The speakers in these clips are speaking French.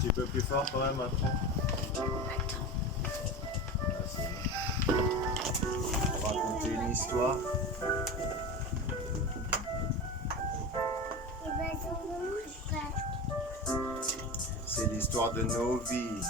petit peu plus fort quand même après. On va raconter une histoire. C'est l'histoire de nos vies.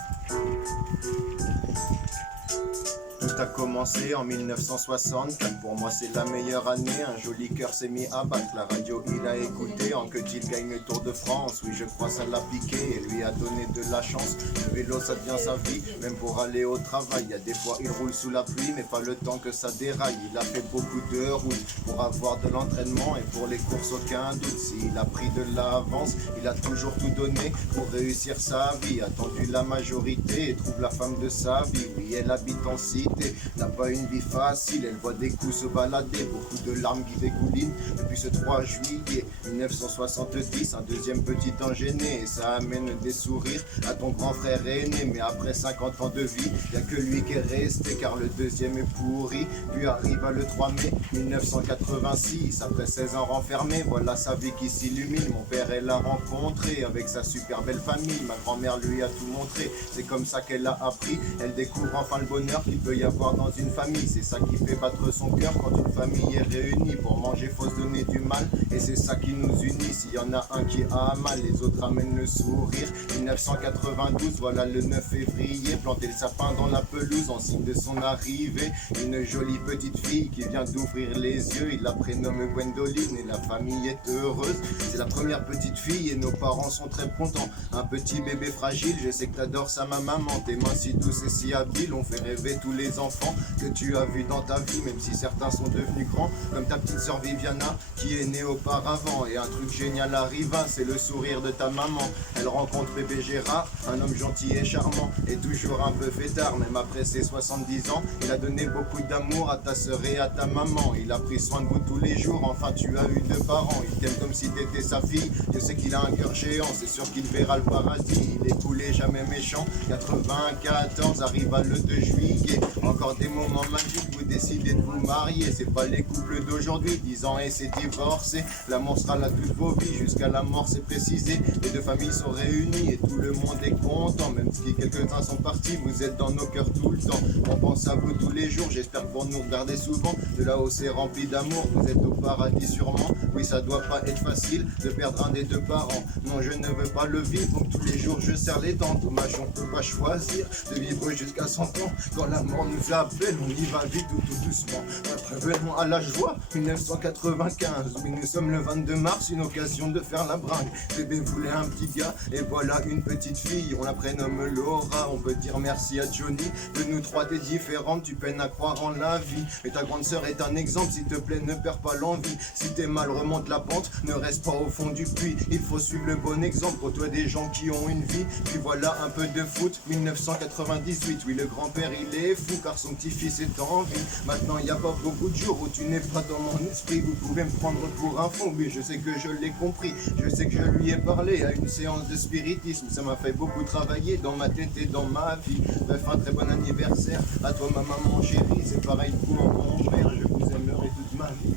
Tout a commencé en 1960, pour moi c'est la meilleure année. Un joli cœur s'est mis à battre, la radio il a écouté. En que il gagne le Tour de France, oui je crois ça l'a piqué et lui a donné de la chance. Le vélo ça devient sa vie, même pour aller au travail. Il y a des fois il roule sous la pluie, mais pas le temps que ça déraille. Il a fait beaucoup de routes pour avoir de l'entraînement et pour les courses aucun doute. S'il a pris de l'avance, il a toujours tout donné pour réussir sa vie. Attendu la majorité et trouve la femme de sa vie. Oui elle habite en cité, n'a pas une vie facile, elle voit des coups se balader, beaucoup de larmes qui dégoulinent. Depuis ce 3 juillet 1970, un deuxième petit ange est né et ça amène des sourires à ton grand frère aîné. Mais après 50 ans de vie, y a que lui qui est resté car le deuxième est pourri. Puis arrive le 3 mai 1986, après 16 ans renfermé, voilà sa vie qui s'illumine. Mon père elle l'a rencontré avec sa super belle famille, ma grand-mère lui a tout montré, c'est comme ça qu'elle a appris. Elle découvre enfin le bonheur qu'il peut y avoir dans une famille, c'est ça qui fait battre son cœur quand une famille est réunie. Pour manger faut se donner du mal et c'est ça qui nous unit. S'il y en a un qui a mal, les autres amènent le sourire. 1992, voilà le 9 février, planter le sapin dans la pelouse en signe de son arrivée. Une jolie petite fille qui vient d'ouvrir les yeux, il la prénomme Gwendoline et la famille est heureuse. C'est la première petite fille et nos parents sont très contents. Un petit bébé fragile, je sais que t'adores ça ma maman. Tes mains si douces et si habiles ont fait rêver tous les enfants que tu as vus dans ta vie, même si certains sont devenus grands, comme ta petite sœur Viviana qui est née auparavant. Et un truc génial arriva, c'est le sourire de ta maman. Elle rencontre bébé Gérard, un homme gentil et charmant, et toujours un peu fêtard, même après ses 70 ans. Il a donné beaucoup d'amour à ta sœur et à ta maman. Il a pris soin de vous tous les jours, enfin tu as eu 2 parents. Il t'aime comme si t'étais sa fille, je sais qu'il a un cœur géant, c'est sûr qu'il verra le paradis. Il est cool et jamais méchant. 94 arriva le 2 juillet, encore des moments magiques, vous décidez de vous marier. C'est pas les couples d'aujourd'hui, 10 ans et c'est divorcé. L'amour sera là toute vos vies, jusqu'à la mort c'est précisé. Les 2 familles sont réunies et tout le monde est content. Même si quelques-uns sont partis, vous êtes dans nos cœurs tout le temps. On pense à vous tous les jours, j'espère que vous nous regardez souvent. De là-haut c'est rempli d'amour, vous êtes au paradis sûrement. Oui ça doit pas être facile de perdre un des 2 parents. Non je ne veux pas le vivre, donc tous les jours je serre les dents. Dommage on peut pas choisir de vivre jusqu'à 100 ans. Quand la mort nous appelle, on y va vite ou tout doucement. Revenons à la joie, 1995. Oui, nous sommes le 22 mars, une occasion de faire la bringue. Bébé voulait un petit gars, et voilà une petite fille. On la prénomme Laura, on peut dire merci à Johnny. De nous 3 t'es différente, tu peines à croire en la vie. Et ta grande sœur est un exemple, s'il te plaît ne perds pas l'envie. Si t'es mal, remonte la pente, ne reste pas au fond du puits. Il faut suivre le bon exemple, pour toi des gens qui ont une vie. Puis voilà un peu de foot, 1998. Oui, le grand-père il est fou car son petit-fils est en vie. Maintenant il n'y a pas beaucoup de jours où tu n'es pas dans mon esprit. Vous pouvez me prendre pour un fou, mais je sais que je l'ai compris. Je sais que je lui ai parlé à une séance de spiritisme. Ça m'a fait beaucoup travailler dans ma tête et dans ma vie. Bref, un très bon anniversaire à toi ma maman chérie. C'est pareil pour mon père, je vous aimerai toute ma vie.